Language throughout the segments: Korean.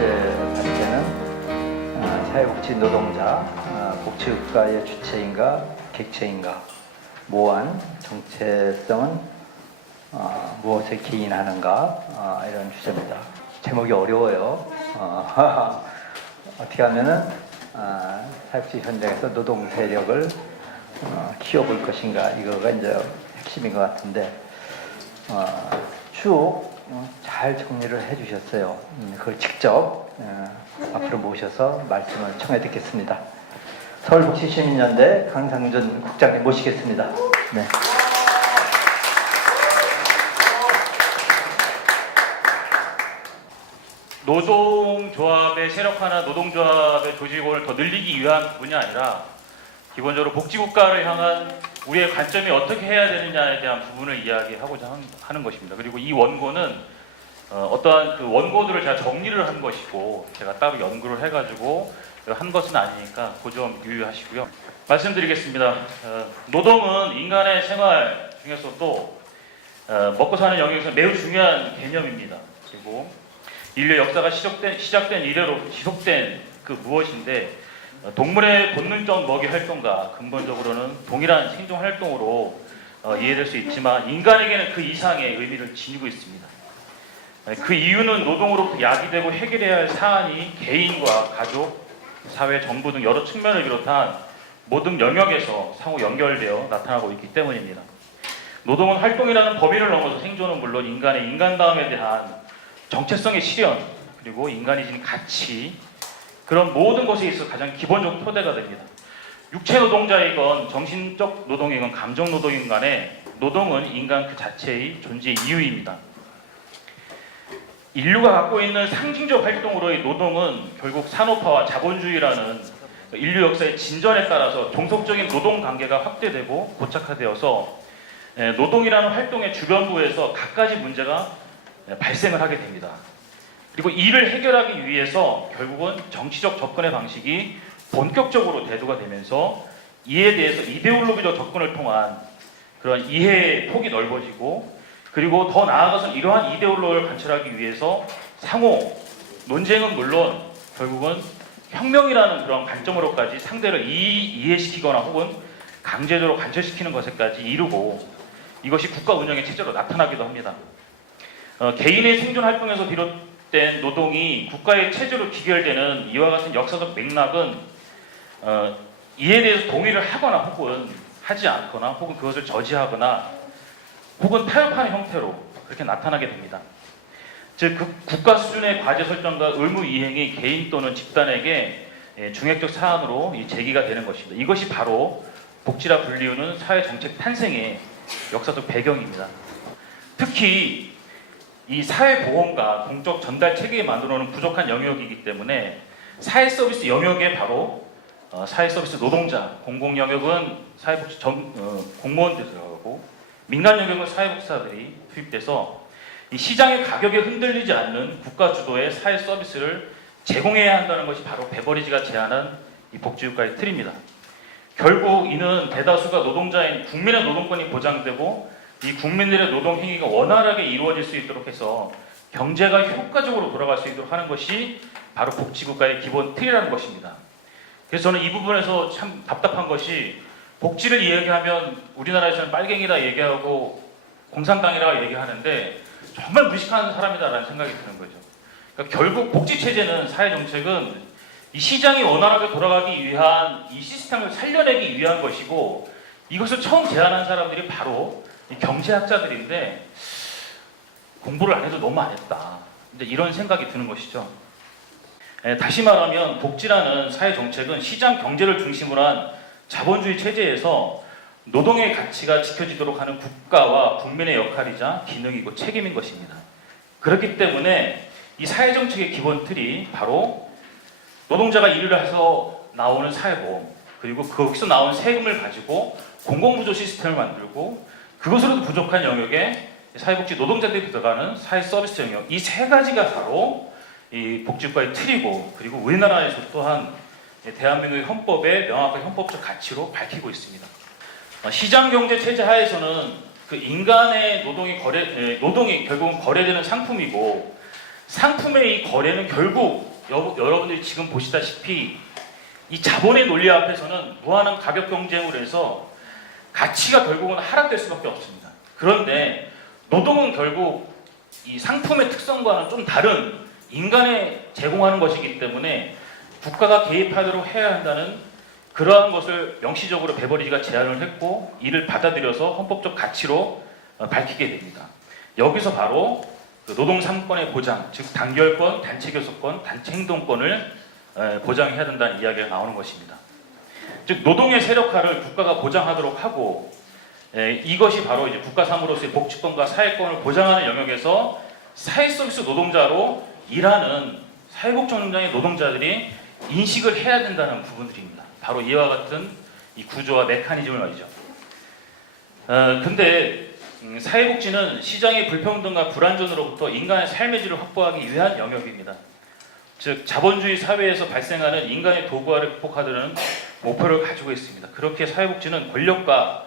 번째는 사회복지 노동자, 복지국가의 주체인가 객체인가, 모호한 정체성은 무엇에 기인하는가, 이런 주제입니다. 제목이 어려워요. 어떻게 하면은 사회복지 현장에서 노동 세력을 키워볼 것인가, 이거가 이제 핵심인 것 같은데, 쭉 잘 정리를 해주셨어요. 그걸 직접 앞으로 모셔서 말씀을 청해 듣겠습니다. 서울복지시민연대 강상준 국장님 모시겠습니다. 네. 노동조합의 세력화나 노동조합의 조직원을 더 늘리기 위한 부분이 아니라 기본적으로 복지국가를 향한 우리의 관점이 어떻게 해야 되느냐에 대한 부분을 이야기하고자 하는 것입니다. 그리고 이 원고는 어떠한 그 원고들을 제가 정리를 한 것이고 제가 따로 연구를 해가지고 한 것은 아니니까 그 점 유의하시고요. 말씀드리겠습니다. 노동은 인간의 생활 중에서도 먹고 사는 영역에서 매우 중요한 개념입니다. 그리고 인류 역사가 시작된 이래로 지속된 그 무엇인데, 동물의 본능적 먹이 활동과 근본적으로는 동일한 생존 활동으로 이해될 수 있지만 인간에게는 그 이상의 의미를 지니고 있습니다. 그 이유는 노동으로부터 야기되고 해결해야 할 사안이 개인과 가족, 사회, 정부 등 여러 측면을 비롯한 모든 영역에서 상호 연결되어 나타나고 있기 때문입니다. 노동은 활동이라는 범위를 넘어서 생존은 물론 인간의 인간다움에 대한 정체성의 실현, 그리고 인간이 지닌 가치, 그런 모든 것에 있어 가장 기본적 토대가 됩니다. 육체 노동자이건 정신적 노동이건 감정 노동이건 간에 노동은 인간 그 자체의 존재의 이유입니다. 인류가 갖고 있는 상징적 활동으로의 노동은 결국 산업화와 자본주의라는 인류 역사의 진전에 따라서 종속적인 노동 관계가 확대되고 고착화되어서 노동이라는 활동의 주변부에서 갖가지 문제가 발생을 하게 됩니다. 그리고 이를 해결하기 위해서 결국은 정치적 접근의 방식이 본격적으로 대두가 되면서 이에 대해서 이데올로기적 접근을 통한 그런 이해의 폭이 넓어지고, 그리고 더 나아가서 이러한 이데올로기를 관철하기 위해서 상호 논쟁은 물론 결국은 혁명이라는 그런 관점으로까지 상대를 이해시키거나 혹은 강제적으로 관철시키는 것에까지 이르고, 이것이 국가 운영의 체제로 나타나기도 합니다. 개인의 생존 활동에서 비롯된 노동이 국가의 체제로 귀결되는 이와 같은 역사적 맥락은 이에 대해서 동의를 하거나 혹은 하지 않거나 혹은 그것을 저지하거나 혹은 타협하는 형태로 그렇게 나타나게 됩니다. 즉, 그 국가 수준의 과제 설정과 의무 이행이 개인 또는 집단에게 중핵적 사안으로 제기가 되는 것입니다. 이것이 바로 복지라 불리우는 사회정책 탄생의 역사적 배경입니다. 특히 이 사회보험과 공적 전달 체계에 만들어놓은 부족한 영역이기 때문에 사회서비스 영역에 바로 사회서비스 노동자, 공공영역은 사회복지 공무원들이 들어가고 민간 영역은 사회복지사들이 투입돼서 이 시장의 가격에 흔들리지 않는 국가 주도의 사회서비스를 제공해야 한다는 것이 바로 베버리지가 제안한 이 복지국가의 틀입니다. 결국 이는 대다수가 노동자인 국민의 노동권이 보장되고 이 국민들의 노동 행위가 원활하게 이루어질 수 있도록 해서 경제가 효과적으로 돌아갈 수 있도록 하는 것이 바로 복지국가의 기본 틀이라는 것입니다. 그래서 저는 이 부분에서 참 답답한 것이, 복지를 이야기하면 우리나라에서는 빨갱이라 얘기하고 공산당이라 얘기하는데 정말 무식한 사람이다라는 생각이 드는 거죠. 그러니까 결국 복지체제는, 사회정책은 이 시장이 원활하게 돌아가기 위한 이 시스템을 살려내기 위한 것이고, 이것을 처음 제안한 사람들이 바로 경제학자들인데 공부를 안 해도 너무 안 했다, 이제 이런 생각이 드는 것이죠. 다시 말하면 복지라는 사회정책은 시장 경제를 중심으로 한 자본주의 체제에서 노동의 가치가 지켜지도록 하는 국가와 국민의 역할이자 기능이고 책임인 것입니다. 그렇기 때문에 이 사회정책의 기본 틀이 바로 노동자가 일을 해서 나오는 사회보험, 그리고 거기서 나온 세금을 가지고 공공부조 시스템을 만들고, 그것으로도 부족한 영역에 사회복지 노동자들이 들어가는 사회서비스 영역, 이 세 가지가 바로 이 복지국가의 틀이고, 그리고 우리나라에서 또한 대한민국의 헌법의 명확한 헌법적 가치로 밝히고 있습니다. 시장경제 체제 하에서는 그 인간의 노동이 결국은 거래되는 상품이고, 상품의 이 거래는 결국 여러분들이 지금 보시다시피 이 자본의 논리 앞에서는 무한한 가격 경쟁으로 해서 가치가 결국은 하락될 수밖에 없습니다. 그런데 노동은 결국 이 상품의 특성과는 좀 다른 인간에 제공하는 것이기 때문에 국가가 개입하도록 해야 한다는 그러한 것을 명시적으로 베버리지가 제안을 했고 이를 받아들여서 헌법적 가치로 밝히게 됩니다. 여기서 바로 그 노동 3권의 보장, 즉 단결권, 단체 교섭권, 단체 행동권을 보장해야 된다는 이야기가 나오는 것입니다. 즉 노동의 세력화를 국가가 보장하도록 하고 이것이 바로 이제 국가 사무로서의 복지권과 사회권을 보장하는 영역에서 사회서비스 노동자로 일하는 사회복지농장의 노동자들이 인식을 해야 된다는 부분들입니다. 바로 이와 같은 이 구조와 메커니즘을 말이죠. 근데 사회복지는 시장의 불평등과 불안전으로부터 인간의 삶의 질을 확보하기 위한 영역입니다. 즉 자본주의 사회에서 발생하는 인간의 도구화를 극복하려는 목표를 가지고 있습니다. 그렇게 사회복지는 권력과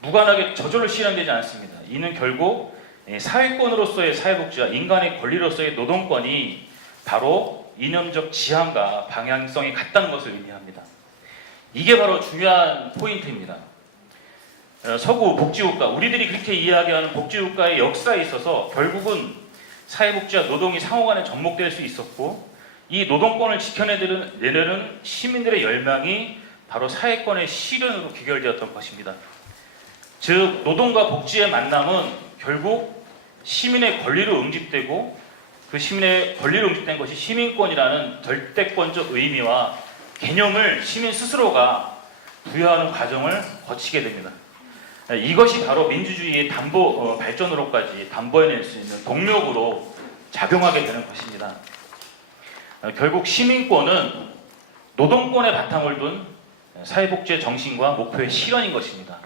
무관하게 저절로 실현되지 않습니다. 이는 결국 사회권으로서의 사회복지와 인간의 권리로서의 노동권이 바로 이념적 지향과 방향성이 같다는 것을 의미합니다. 이게 바로 중요한 포인트입니다. 서구 복지국가, 우리들이 그렇게 이야기하는 복지국가의 역사에 있어서 결국은 사회복지와 노동이 상호간에 접목될 수 있었고 이 노동권을 지켜내려는 시민들의 열망이 바로 사회권의 실현으로 귀결되었던 것입니다. 즉 노동과 복지의 만남은 결국 시민의 권리로 응집되고 그 시민의 권리로 응집된 것이 시민권이라는 절대권적 의미와 개념을 시민 스스로가 부여하는 과정을 거치게 됩니다. 이것이 바로 민주주의의 발전으로까지 담보해낼 수 있는 동력으로 작용하게 되는 것입니다. 결국 시민권은 노동권의 바탕을 둔 사회복지의 정신과 목표의 실현인 것입니다.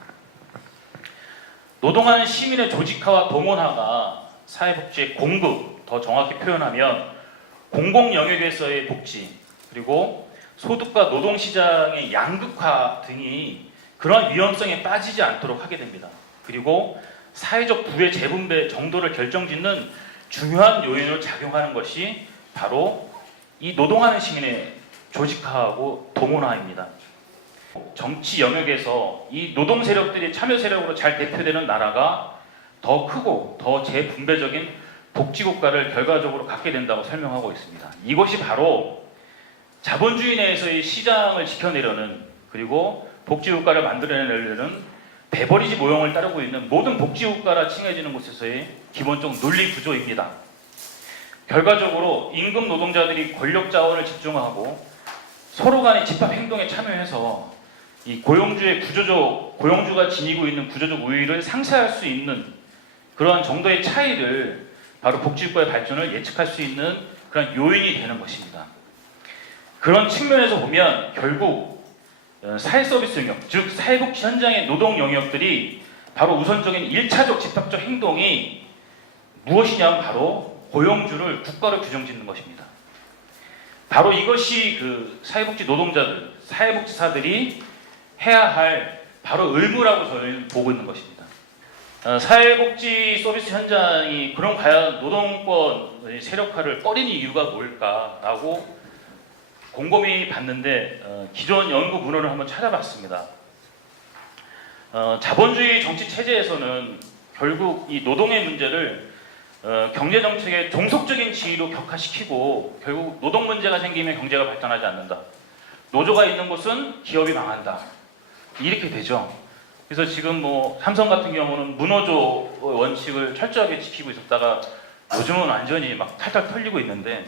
노동하는 시민의 조직화와 동원화가 사회복지의 공급, 더 정확히 표현하면 공공영역에서의 복지, 그리고 소득과 노동시장의 양극화 등이 그런 위험성에 빠지지 않도록 하게 됩니다. 그리고 사회적 부의 재분배 정도를 결정짓는 중요한 요인으로 작용하는 것이 바로 이 노동하는 시민의 조직화하고 동원화입니다. 정치 영역에서 이 노동 세력들이 참여 세력으로 잘 대표되는 나라가 더 크고 더 재분배적인 복지국가를 결과적으로 갖게 된다고 설명하고 있습니다. 이것이 바로 자본주의 내에서의 시장을 지켜내려는 그리고 복지국가를 만들어내려는 베버리지 모형을 따르고 있는 모든 복지국가라 칭해지는 곳에서의 기본적 논리 구조입니다. 결과적으로 임금 노동자들이 권력 자원을 집중하고 서로 간의 집합 행동에 참여해서 이 고용주가 지니고 있는 구조적 우위를 상쇄할 수 있는 그러한 정도의 차이를 바로 복지국가의 발전을 예측할 수 있는 그런 요인이 되는 것입니다. 그런 측면에서 보면 결국 사회서비스 영역, 즉 사회복지 현장의 노동 영역들이 바로 우선적인 1차적 집합적 행동이 무엇이냐면 바로 고용주를 국가로 규정짓는 것입니다. 바로 이것이 그 사회복지 노동자들, 사회복지사들이 해야 할 바로 의무라고 저는 보고 있는 것입니다. 사회복지 서비스 현장이 그럼 과연 노동권의 세력화를 꺼리는 이유가 뭘까라고 곰곰이 봤는데 기존 연구 문헌을 한번 찾아봤습니다. 자본주의 정치 체제에서는 결국 이 노동의 문제를 경제정책의 종속적인 지위로 격화시키고 결국 노동 문제가 생기면 경제가 발전하지 않는다. 노조가 있는 곳은 기업이 망한다. 이렇게 되죠. 그래서 지금 뭐 삼성 같은 경우는 무노조 원칙을 철저하게 지키고 있었다가 요즘은 완전히 막 탈탈 털리고 있는데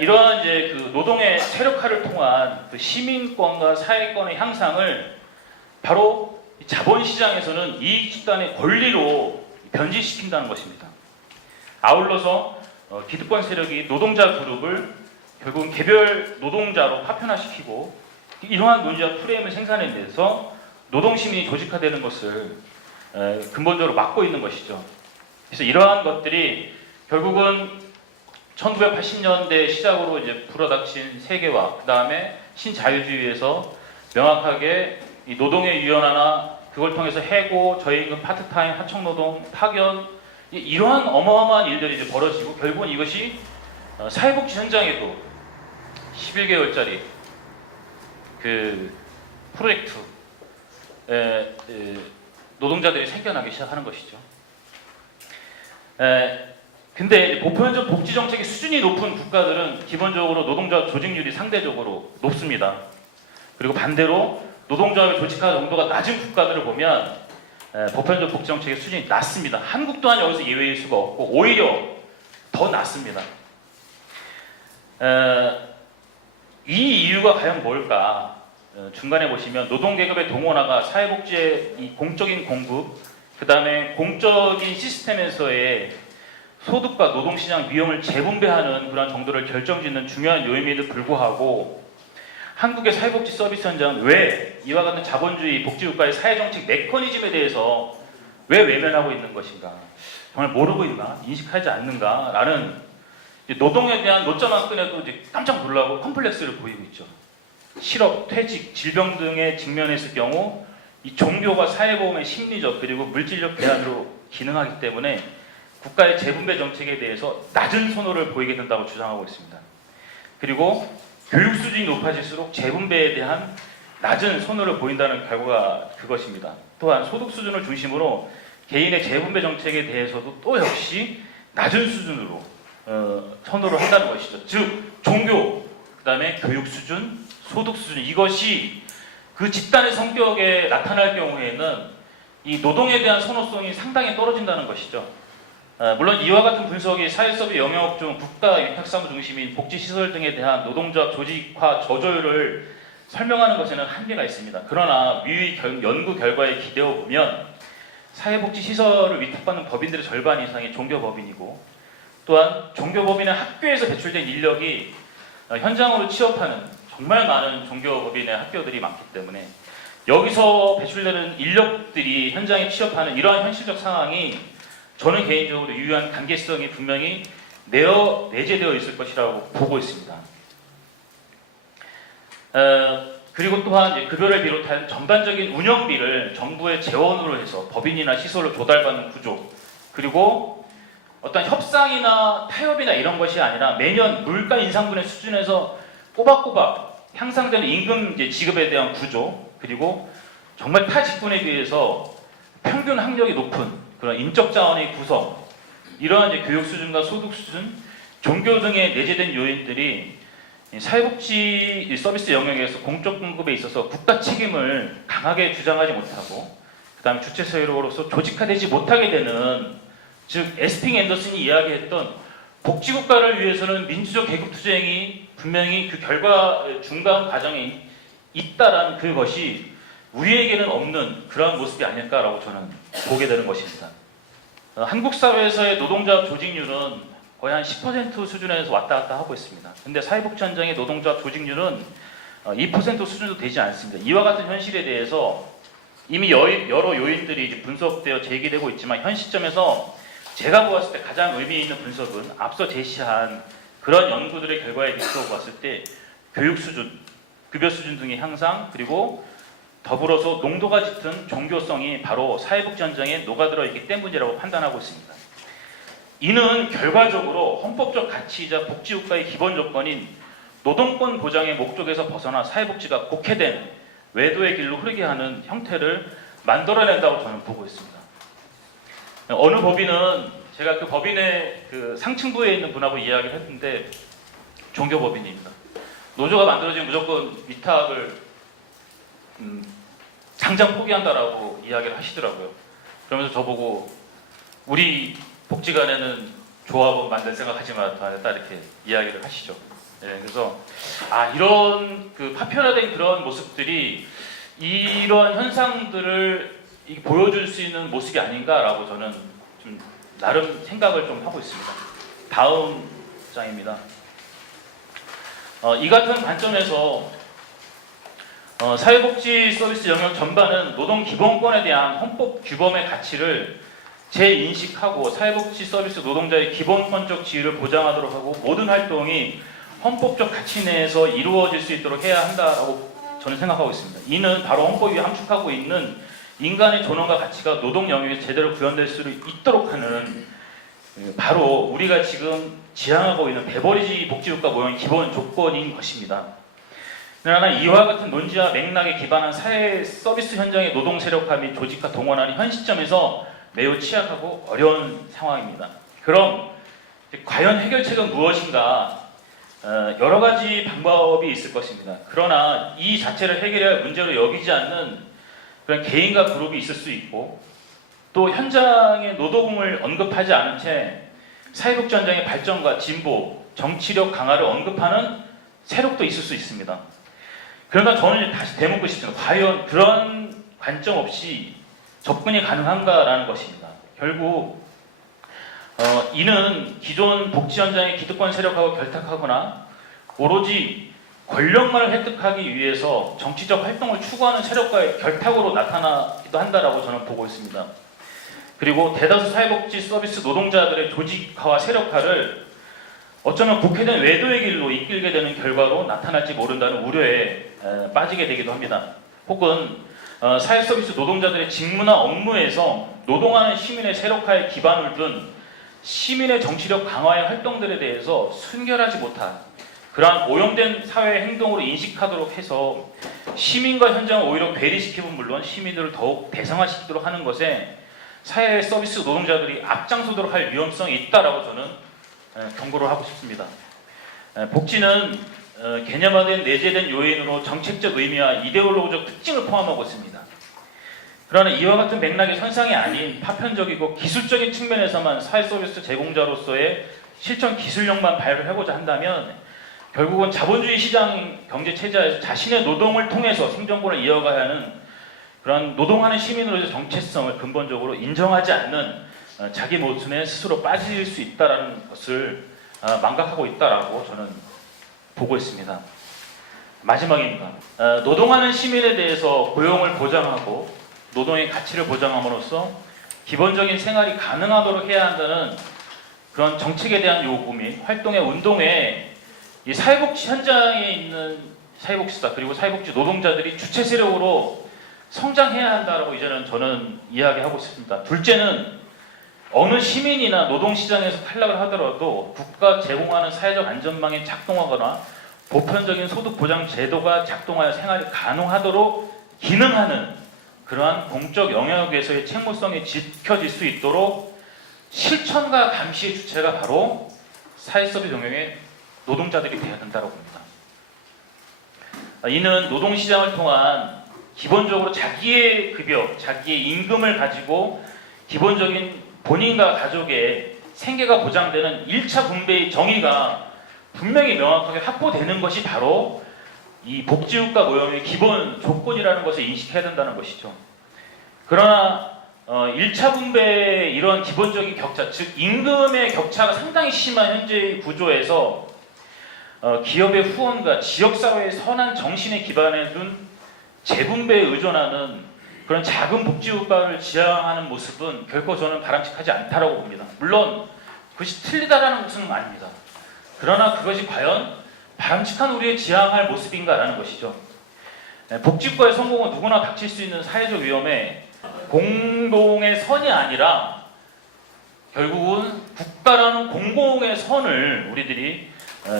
이러한 이제 그 노동의 세력화를 통한 그 시민권과 사회권의 향상을 바로 자본시장에서는 이익 집단의 권리로 변질시킨다는 것입니다. 아울러서 기득권 세력이 노동자 그룹을 결국은 개별 노동자로 파편화시키고 이러한 논리와 프레임을 생산해내서 노동시민이 조직화되는 것을 근본적으로 막고 있는 것이죠. 그래서 이러한 것들이 결국은 1980년대 시작으로 이제 불어닥친 세계화, 그 다음에 신자유주의에서 명확하게 이 노동의 유연화나 그걸 통해서 해고, 저임금, 파트타임, 하청노동, 파견 이러한 어마어마한 일들이 이제 벌어지고 결국은 이것이 사회복지 현장에도 11개월짜리 그 프로젝트 노동자들이 생겨나기 시작하는 것이죠. 근데 보편적 복지 정책의 수준이 높은 국가들은 기본적으로 노동조합 조직률이 상대적으로 높습니다. 그리고 반대로 노동조합의 조직화 정도가 낮은 국가들을 보면 보편적 복지 정책의 수준이 낮습니다. 한국 또한 여기서 예외일 수가 없고 오히려 더 낮습니다. 이 이유가 과연 뭘까? 중간에 보시면 노동계급의 동원화가 사회복지의 이 공적인 공급, 그 다음에 공적인 시스템에서의 소득과 노동시장 위험을 재분배하는 그런 정도를 결정짓는 중요한 요인에도 불구하고 한국의 사회복지 서비스 현장은 왜 이와 같은 자본주의 복지국가의 사회정책 메커니즘에 대해서 왜 외면하고 있는 것인가? 정말 모르고 있나? 인식하지 않는가? 라는 노동에 대한 노점만 꺼내도 이제 깜짝 놀라고 컴플렉스를 보이고 있죠. 실업, 퇴직, 질병 등에 직면했을 경우 이 종교가 사회보험의 심리적 그리고 물질적 대안으로 기능하기 때문에 국가의 재분배 정책에 대해서 낮은 선호를 보이게 된다고 주장하고 있습니다. 그리고 교육 수준이 높아질수록 재분배에 대한 낮은 선호를 보인다는 결과가 그것입니다. 또한 소득 수준을 중심으로 개인의 재분배 정책에 대해서도 또 역시 낮은 수준으로 선호를 한다는 것이죠. 즉 종교, 그 다음에 교육 수준, 소득 수준 이것이 그 집단의 성격에 나타날 경우에는 이 노동에 대한 선호성이 상당히 떨어진다는 것이죠. 물론 이와 같은 분석이 사회서비 영역 중 국가 위탁사무 중심인 복지시설 등에 대한 노동조합 조직화 저조율을 설명하는 것에는 한계가 있습니다. 그러나 미의 연구 결과에 기대어 보면 사회복지시설을 위탁받는 법인들의 절반 이상이 종교법인이고 또한 종교법인의 학교에서 배출된 인력이 현장으로 취업하는 정말 많은 종교법인의 학교들이 많기 때문에 여기서 배출되는 인력들이 현장에 취업하는 이러한 현실적 상황이 저는 개인적으로 유효한 관계성이 분명히 내재되어 있을 것이라고 보고 있습니다. 그리고 또한 급여를 비롯한 전반적인 운영비를 정부의 재원으로 해서 법인이나 시설로 조달받는 구조, 그리고 어떤 협상이나 타협이나 이런 것이 아니라 매년 물가 인상분의 수준에서 꼬박꼬박 향상되는 임금 지급에 대한 구조, 그리고 정말 타 직군에 비해서 평균 학력이 높은 그런 인적 자원의 구성, 이러한 교육 수준과 소득 수준, 종교 등에 내재된 요인들이 사회복지 서비스 영역에서 공적 공급에 있어서 국가 책임을 강하게 주장하지 못하고 그다음에 주체 사회로서 조직화되지 못하게 되는, 즉 에스핑 앤더슨이 이야기했던 복지국가를 위해서는 민주적 계급투쟁이 분명히 그 결과 중간 과정에 있다란 그것이 우리에게는 없는 그런 모습이 아닐까라고 저는 보게 되는 것입니다. 한국 사회에서의 노동조합 조직률은 거의 한 10% 수준에서 왔다 갔다 하고 있습니다. 근데 사회복지 현장의 노동조합 조직률은 2% 수준도 되지 않습니다. 이와 같은 현실에 대해서 이미 여러 요인들이 이제 분석되어 제기되고 있지만 현 시점에서 제가 보았을 때 가장 의미 있는 분석은 앞서 제시한 그런 연구들의 결과에 비추어 보았을 때 교육 수준, 급여 수준 등의 향상, 그리고 더불어서 농도가 짙은 종교성이 바로 사회복지 현장에 녹아들어 있기 때문이라고 판단하고 있습니다. 이는 결과적으로 헌법적 가치이자 복지국가의 기본 조건인 노동권 보장의 목적에서 벗어나 사회복지가 곡해된 외도의 길로 흐르게 하는 형태를 만들어낸다고 저는 보고 있습니다. 어느 법인은 제가 그 법인의 그 상층부에 있는 분하고 이야기를 했는데 종교법인입니다. 노조가 만들어지면 무조건 위탁을 당장 포기한다라고 이야기를 하시더라고요. 그러면서 저보고 우리 복지관에는 조합원 만들 생각하지 말았다 이렇게 이야기를 하시죠. 네, 그래서 이런 그 파편화된 그런 모습들이 이러한 현상들을 보여줄 수 있는 모습이 아닌가라고 저는 좀 나름 생각을 좀 하고 있습니다. 다음 장입니다. 이 같은 관점에서 사회복지 서비스 영역 전반은 노동기본권에 대한 헌법 규범의 가치를 재인식하고 사회복지 서비스 노동자의 기본권적 지위를 보장하도록 하고 모든 활동이 헌법적 가치 내에서 이루어질 수 있도록 해야 한다고 저는 생각하고 있습니다. 이는 바로 헌법이 함축하고 있는 인간의 존엄과 가치가 노동 영역에서 제대로 구현될 수 있도록 하는 바로 우리가 지금 지향하고 있는 베버리지 복지국가 모형의 기본 조건인 것입니다. 그러나 이와 같은 논지와 맥락에 기반한 사회 서비스 현장의 노동 세력화 및 조직화 동원하는 현 시점에서 매우 취약하고 어려운 상황입니다. 그럼 과연 해결책은 무엇인가? 여러 가지 방법이 있을 것입니다. 그러나 이 자체를 해결해야 할 문제로 여기지 않는 그런 개인과 그룹이 있을 수 있고, 또 현장의 노동을 언급하지 않은 채 사회복지 현장의 발전과 진보, 정치력 강화를 언급하는 세력도 있을 수 있습니다. 그러나 저는 다시 되묻고 싶습니다. 과연 그런 관점 없이 접근이 가능한가라는 것입니다. 결국 이는 기존 복지 현장의 기득권 세력하고 결탁하거나 오로지 권력만을 획득하기 위해서 정치적 활동을 추구하는 세력과의 결탁으로 나타나기도 한다라고 저는 보고 있습니다. 그리고 대다수 사회복지 서비스 노동자들의 조직화와 세력화를 어쩌면 국회된 외도의 길로 이끌게 되는 결과로 나타날지 모른다는 우려에 빠지게 되기도 합니다. 혹은 사회서비스 노동자들의 직무나 업무에서 노동하는 시민의 세력화에 기반을 둔 시민의 정치력 강화의 활동들에 대해서 순결하지 못한 그러한 오염된 사회 행동으로 인식하도록 해서 시민과 현장을 오히려 괴리시키면 물론 시민들을 더욱 대상화시키도록 하는 것에 사회 서비스 노동자들이 앞장서도록 할 위험성이 있다라고 저는 경고를 하고 싶습니다. 복지는 개념화된 내재된 요인으로 정책적 의미와 이데올로기적 특징을 포함하고 있습니다. 그러나 이와 같은 맥락의 선상이 아닌 파편적이고 기술적인 측면에서만 사회 서비스 제공자로서의 실천 기술력만 발휘하고자 한다면 결국은 자본주의 시장 경제 체제에서 자신의 노동을 통해서 생존권을 이어가야 하는 그런 노동하는 시민으로서의 정체성을 근본적으로 인정하지 않는 자기 모순에 스스로 빠질 수 있다는 것을 망각하고 있다라고 저는 보고 있습니다. 마지막입니다. 노동하는 시민에 대해서 고용을 보장하고 노동의 가치를 보장함으로써 기본적인 생활이 가능하도록 해야 한다는 그런 정책에 대한 요구 및 활동의 운동에 이 사회복지 현장에 있는 사회복지사 그리고 사회복지 노동자들이 주체 세력으로 성장해야 한다라고 이제는 저는 이야기하고 싶습니다. 둘째는 어느 시민이나 노동시장에서 탈락을 하더라도 국가 제공하는 사회적 안전망이 작동하거나 보편적인 소득 보장 제도가 작동하여 생활이 가능하도록 기능하는 그러한 공적 영역에서의 책무성이 지켜질 수 있도록 실천과 감시의 주체가 바로 사회서비스 영역의 노동자들이 되어야 된다고 봅니다. 이는 노동시장을 통한 기본적으로 자기의 급여, 자기의 임금을 가지고 기본적인 본인과 가족의 생계가 보장되는 1차 분배의 정의가 분명히 명확하게 확보되는 것이 바로 이 복지국가 모형의 기본 조건이라는 것을 인식해야 된다는 것이죠. 그러나 1차 분배의 이런 기본적인 격차, 즉 임금의 격차가 상당히 심한 현재의 구조에서 기업의 후원과 지역사회의 선한 정신에 기반해 둔 재분배에 의존하는 그런 작은 복지국가를 지향하는 모습은 결코 저는 바람직하지 않다라고 봅니다. 물론 그것이 틀리다라는 것은 아닙니다. 그러나 그것이 과연 바람직한 우리의 지향할 모습인가라는 것이죠. 복지국가의 성공은 누구나 닥칠 수 있는 사회적 위험에 공동의 선이 아니라 결국은 국가라는 공공의 선을 우리들이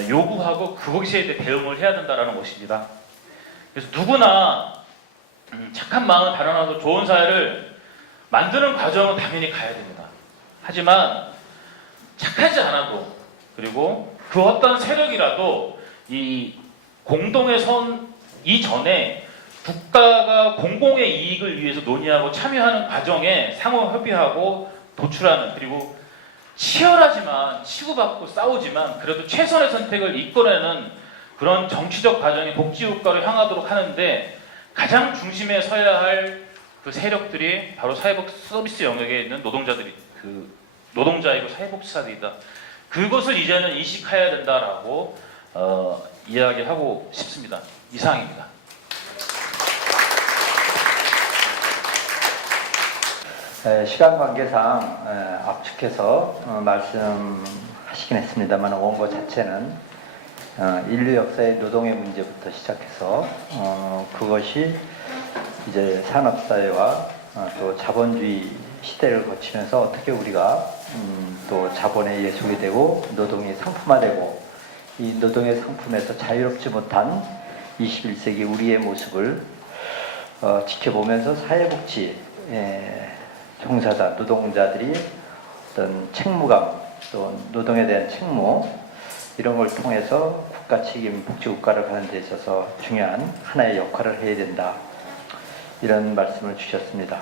요구하고 그것에 대해 대응을 해야 된다는 것입니다. 그래서 누구나 착한 마음을 발현하고 좋은 사회를 만드는 과정은 당연히 가야 됩니다. 하지만 착하지 않아도 그리고 그 어떤 세력이라도 이 공동의 선 이전에 국가가 공공의 이익을 위해서 논의하고 참여하는 과정에 상호 협의하고 도출하는 그리고 치열하지만 치고받고 싸우지만 그래도 최선의 선택을 이끌어내는 그런 정치적 과정이 복지국가를 향하도록 하는데 가장 중심에 서야 할 그 세력들이 바로 사회복 서비스 영역에 있는 노동자들이 노동자이고 사회복지사들이다. 그것을 이제는 인식해야 된다라고 이야기하고 싶습니다. 이상입니다. 시간 관계상 압축해서 말씀하시긴 했습니다만 원고 자체는 인류 역사의 노동의 문제부터 시작해서 그것이 이제 산업사회와 또 자본주의 시대를 거치면서 어떻게 우리가 또 자본에 예속이 되고 노동이 상품화되고 이 노동의 상품에서 자유롭지 못한 21세기 우리의 모습을 지켜보면서 사회복지 종사자, 노동자들이 어떤 책무감, 또 노동에 대한 책무 이런 걸 통해서 국가 책임, 복지국가를 가는 데 있어서 중요한 하나의 역할을 해야 된다. 이런 말씀을 주셨습니다.